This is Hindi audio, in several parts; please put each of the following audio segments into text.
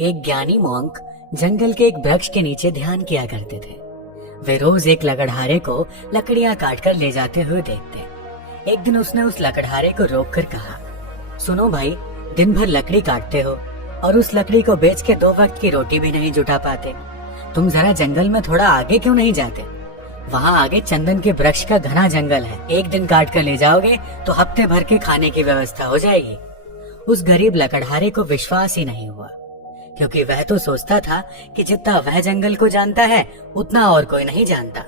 एक ज्ञानी मॉन्क जंगल के एक वृक्ष के नीचे ध्यान किया करते थे। वे रोज एक लकड़हारे को लकड़ियां काटकर ले जाते हुए देखते। एक दिन उसने उस लकड़हारे को रोककर कहा, सुनो भाई, दिन भर लकड़ी काटते हो और उस लकड़ी को बेच के 2 वक्त की रोटी भी नहीं जुटा पाते। तुम जरा जंगल में थोड़ा आगे क्यों नहीं जाते? वहाँ आगे चंदन के वृक्ष का घना जंगल है। एक दिन काट कर ले जाओगे तो हफ्ते भर के खाने की व्यवस्था हो जाएगी। उस गरीब लकड़हारे को विश्वास ही नहीं हुआ, क्योंकि वह तो सोचता था कि जितना वह जंगल को जानता है उतना और कोई नहीं जानता।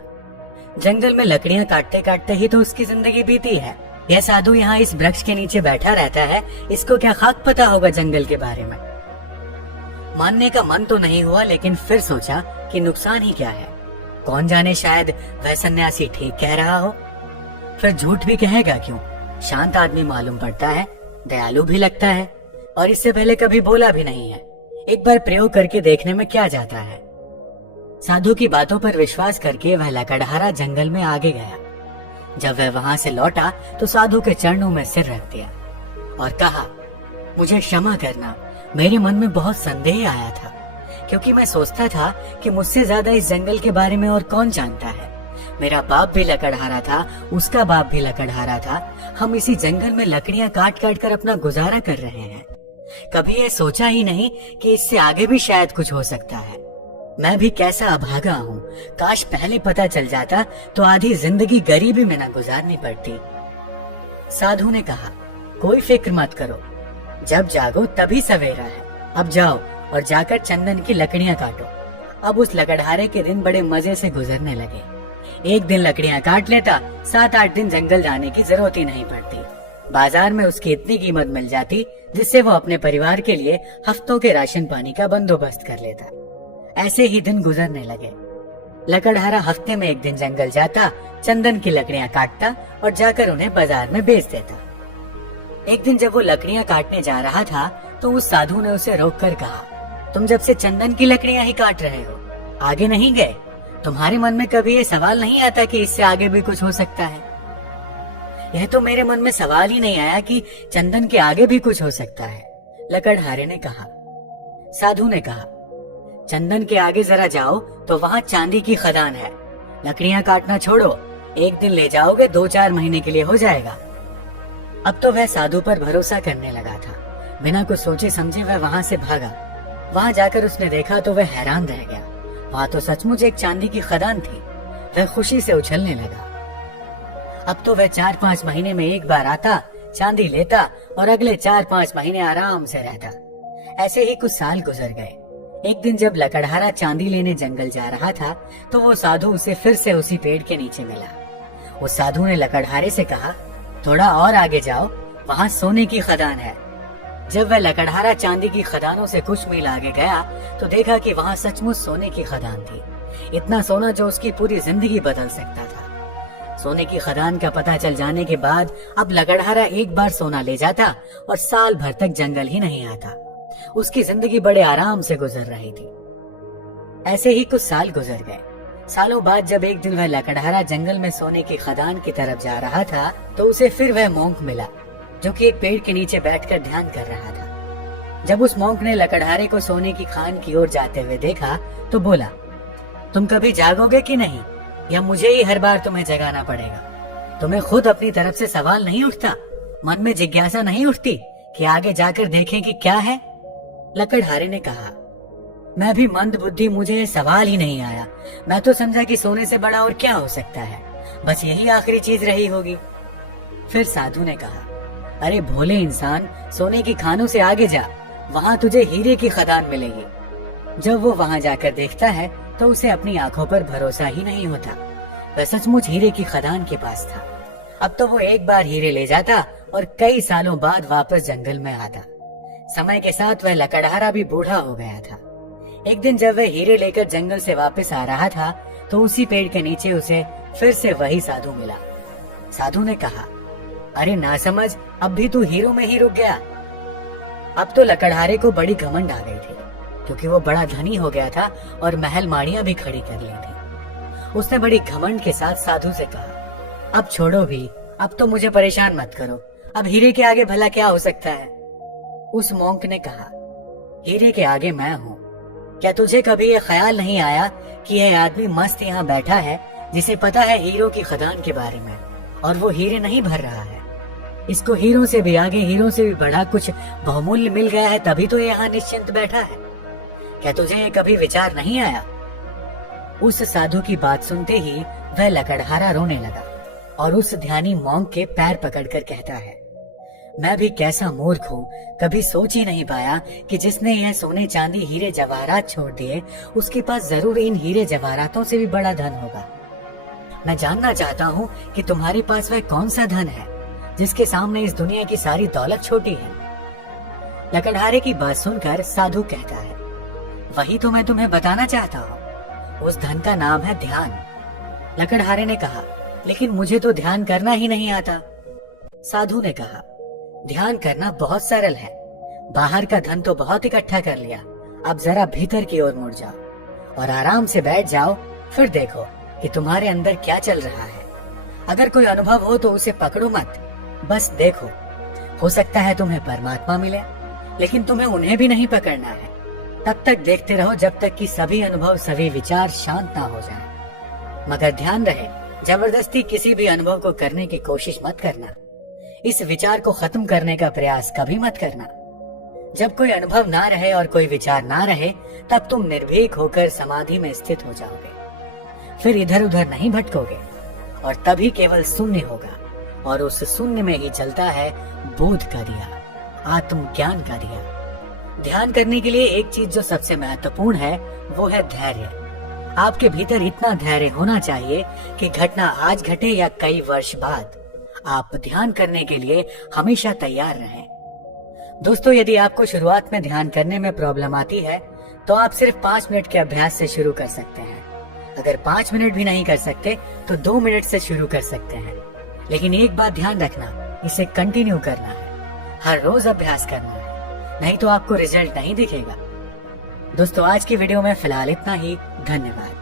जंगल में लकड़ियां काटते काटते ही तो उसकी जिंदगी बीती है। यह साधु यहाँ इस वृक्ष के नीचे बैठा रहता है, इसको क्या खाक पता होगा जंगल के बारे में। मानने का मन तो नहीं हुआ, लेकिन फिर सोचा कि नुकसान ही क्या है। कौन जाने, शायद वह सन्यासी ठीक कह रहा हो। फिर झूठ भी कहेगा क्यों? शांत आदमी मालूम पड़ता है, दयालु भी लगता है और इससे पहले कभी बोला भी नहीं है। एक बार प्रयोग करके देखने में क्या जाता है। साधु की बातों पर विश्वास करके वह लकड़हारा जंगल में आगे गया। जब वह वहां से लौटा तो साधु के चरणों में सिर रख दिया और कहा, मुझे क्षमा करना, मेरे मन में बहुत संदेह आया था, क्योंकि मैं सोचता था कि मुझसे ज्यादा इस जंगल के बारे में और कौन जानता है। मेरा बाप भी लकड़हारा था, उसका बाप भी लकड़हारा था। हम इसी जंगल में लकड़ियां काट काट कर अपना गुजारा कर रहे हैं। कभी ये सोचा ही नहीं कि इससे आगे भी शायद कुछ हो सकता है। मैं भी कैसा अभागा हूँ। काश पहले पता चल जाता तो आधी जिंदगी गरीबी में न गुजारनी पड़ती। साधु ने कहा, कोई फिक्र मत करो, जब जागो तभी सवेरा है। अब जाओ और जाकर चंदन की लकड़ियां काटो। अब उस लकड़हारे के दिन बड़े मजे से गुजरने लगे। एक दिन लकड़ियां काट लेता, 7-8 दिन जंगल जाने की जरूरत ही नहीं पड़ती। बाजार में उसकी इतनी कीमत मिल जाती जिससे वो अपने परिवार के लिए हफ्तों के राशन पानी का बंदोबस्त कर लेता। ऐसे ही दिन गुजरने लगे। लकड़हारा हफ्ते में एक दिन जंगल जाता, चंदन की लकड़ियां काटता और जाकर उन्हें बाजार में बेच देता। एक दिन जब वो लकड़ियां काटने जा रहा था तो उस साधु ने उसे रोककर कहा, तुम जब से चंदन की लकड़ियां ही काट रहे हो, आगे नहीं गए? तुम्हारे मन में कभी ये सवाल नहीं आता कि इससे आगे भी कुछ हो सकता है? यह तो मेरे मन में सवाल ही नहीं आया कि चंदन के आगे भी कुछ हो सकता है, लकड़हारे ने कहा। साधु ने कहा, चंदन के आगे जरा जाओ तो वहाँ चांदी की खदान है। लकड़ियां काटना छोड़ो, एक दिन ले जाओगे, 2-4 महीने के लिए हो जाएगा। अब तो वह साधु पर भरोसा करने लगा था। बिना कुछ सोचे समझे वह वहां से भागा। वहां जाकर उसने देखा तो वह हैरान रह गया। वहां तो सचमुच एक चांदी की खदान थी। वह खुशी से उछलने लगा। अब तो वह 4-5 महीने में एक बार आता, चांदी लेता और अगले 4-5 महीने आराम से रहता। ऐसे ही कुछ साल गुजर गए। एक दिन जब लकड़हारा चांदी लेने जंगल जा रहा था तो वो साधु उसे फिर से उसी पेड़ के नीचे मिला। उस साधु ने लकड़हारे से कहा, थोड़ा और आगे जाओ, वहाँ सोने की खदान है। जब वह लकड़हारा चांदी की खदानों से कुछ मील आगे गया तो देखा कि वहाँ सचमुच सोने की खदान थी। इतना सोना जो उसकी पूरी जिंदगी बदल सकता था। सोने की खदान का पता चल जाने के बाद अब लकड़हारा एक बार सोना ले जाता और साल भर तक जंगल ही नहीं आता। उसकी जिंदगी बड़े आराम से गुजर रही थी। ऐसे ही कुछ साल गुजर गए। सालों बाद जब एक दिन वह लकड़हारा जंगल में सोने की खदान की तरफ जा रहा था तो उसे फिर वह मॉन्क मिला, जो कि एक पेड़ के नीचे बैठकर ध्यान कर रहा था। जब उस मॉन्क ने लकड़हारे को सोने की खान की ओर जाते हुए देखा तो बोला, तुम कभी जागोगे कि नहीं, या मुझे ही हर बार तुम्हें जगाना पड़ेगा? तुम्हें खुद अपनी तरफ से सवाल नहीं उठता? मन में जिज्ञासा नहीं उठती कि आगे जाकर देखें कि क्या है? लकड़हारे ने कहा, मैं भी मंद बुद्धि, मुझे ये सवाल ही नहीं आया। मैं तो समझा कि सोने से बड़ा और क्या हो सकता है, बस यही आखिरी चीज रही होगी। फिर साधु ने कहा, अरे भोले इंसान, सोने की खानों से आगे जा, वहाँ तुझे हीरे की खदान मिलेगी। जब वो वहाँ जाकर देखता है तो उसे अपनी आंखों पर भरोसा ही नहीं होता। वह सचमुच हीरे की खदान के पास था। अब तो वो एक बार हीरे ले जाता और कई सालों बाद वापस जंगल में आता। समय के साथ वह लकड़हारा भी बूढ़ा हो गया था। एक दिन जब वह हीरे लेकर जंगल से वापस आ रहा था तो उसी पेड़ के नीचे उसे फिर से वही साधु मिला। साधु ने कहा, अरे नासमझ, अब भी तू हीरों में ही रुक गया। अब तो लकड़हारे को बड़ी घमंड आ गई थी, क्योंकि वो बड़ा धनी हो गया था और महल माड़ियां भी खड़ी कर ली थी। उसने बड़ी घमंड के साथ साधु से कहा, अब छोड़ो भी, अब तो मुझे परेशान मत करो। अब हीरे के आगे भला क्या हो सकता है? उस मॉन्क ने कहा, हीरे के आगे मैं हूँ। क्या तुझे कभी ये ख्याल नहीं आया कि यह आदमी मस्त यहाँ बैठा है जिसे पता है हीरो की खदान के बारे में, और वो हीरे नहीं भर रहा है। इसको हीरों से भी आगे, हीरों से भी बड़ा कुछ बहुमूल्य मिल गया है, तभी तो ये यहाँ निश्चिंत बैठा है। क्या तुझे ये कभी विचार नहीं आया? उस साधु की बात सुनते ही वह लकड़हारा रोने लगा और उस ध्यानी मॉन्क के पैर पकड़कर कहता है, मैं भी कैसा मूर्ख हूँ, कभी सोच ही नहीं पाया कि जिसने यह सोने चांदी हीरे जवाहरात छोड़ दिए उसके पास जरूर इन हीरे जवाहरातों से भी बड़ा धन होगा। मैं जानना चाहता हूँ कि तुम्हारे पास वह कौन सा धन है जिसके सामने इस दुनिया की सारी दौलत छोटी है। लकड़हारे की बात सुनकर साधु कहता है, वही तो मैं तुम्हें बताना चाहता हूँ, उस धन का नाम है ध्यान। लकड़हारे ने कहा, लेकिन मुझे तो ध्यान करना ही नहीं आता। साधु ने कहा, ध्यान करना बहुत सरल है, बाहर का धन तो बहुत इकट्ठा कर लिया, अब जरा भीतर की ओर मुड़ जाओ और आराम से बैठ जाओ, फिर देखो कि तुम्हारे अंदर क्या चल रहा है। अगर कोई अनुभव हो तो उसे पकड़ो मत, बस देखो। हो सकता है तुम्हें परमात्मा मिले, लेकिन तुम्हें उन्हें भी नहीं पकड़ना है। तब तक देखते रहो जब तक कि सभी अनुभव, सभी विचार शांत ना हो जाएं। मगर ध्यान रहे, जबरदस्ती किसी भी अनुभव को करने की कोशिश मत करना। इस विचार को खत्म करने का प्रयास कभी मत करना। जब कोई अनुभव ना रहे और कोई विचार ना रहे, तब तुम निर्भीक होकर समाधि में स्थित हो जाओगे। फिर इधर उधर नहीं भटकोगे और तभी केवल शून्य होगा, और उस शून्य में ही चलता है बोध का दिया, आत्मज्ञान का दिया। ध्यान करने के लिए एक चीज जो सबसे महत्वपूर्ण है वो है धैर्य। आपके भीतर इतना धैर्य होना चाहिए कि घटना आज घटे या कई वर्ष बाद, आप ध्यान करने के लिए हमेशा तैयार रहें। दोस्तों, यदि आपको शुरुआत में ध्यान करने में प्रॉब्लम आती है तो आप सिर्फ 5 मिनट के अभ्यास से शुरू कर सकते हैं। अगर 5 मिनट भी नहीं कर सकते तो 2 मिनट से शुरू कर सकते हैं। लेकिन एक बात ध्यान रखना, इसे कंटिन्यू करना है, हर रोज अभ्यास करना है, नहीं तो आपको रिजल्ट नहीं दिखेगा। दोस्तों, आज की वीडियो में फिलहाल इतना ही। धन्यवाद।